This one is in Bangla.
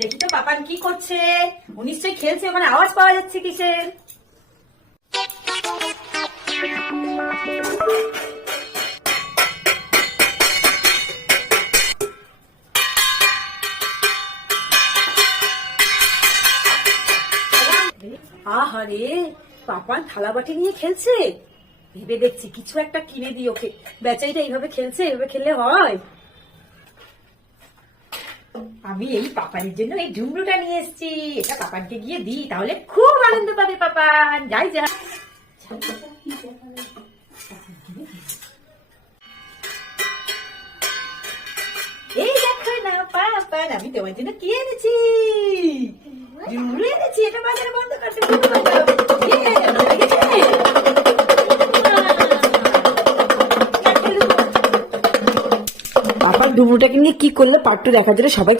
দেখি তো পাপান কি করছে। ও নিশ্চয়ই খেলছে, ওখানে আওয়াজ পাওয়া যাচ্ছে কিসের। আহারে, পাপান থালা বাটি নিয়ে খেলছে। ভেবে দেখছি কিছু একটা কিনে দিই ওকে। বেচারিটা এইভাবে খেলছে, এইভাবে খেললে হয়? আমি এই পাপানের জন্য এই ডুমরুটা নিয়ে এসেছি। এটা পাপানকে গিয়ে দিই, তাহলে খুব আনন্দ পাবে পাপান। যাই যা। এই দেখো না পাপান, আমি তোমার জন্য কি এনেছি। ডুমরু এনেছি। এটা বাজারে বন্ধ করতে পাপান ডুমরুটাকে নিয়ে কি করলে পার্ট 2 দেখার জন্য সবাই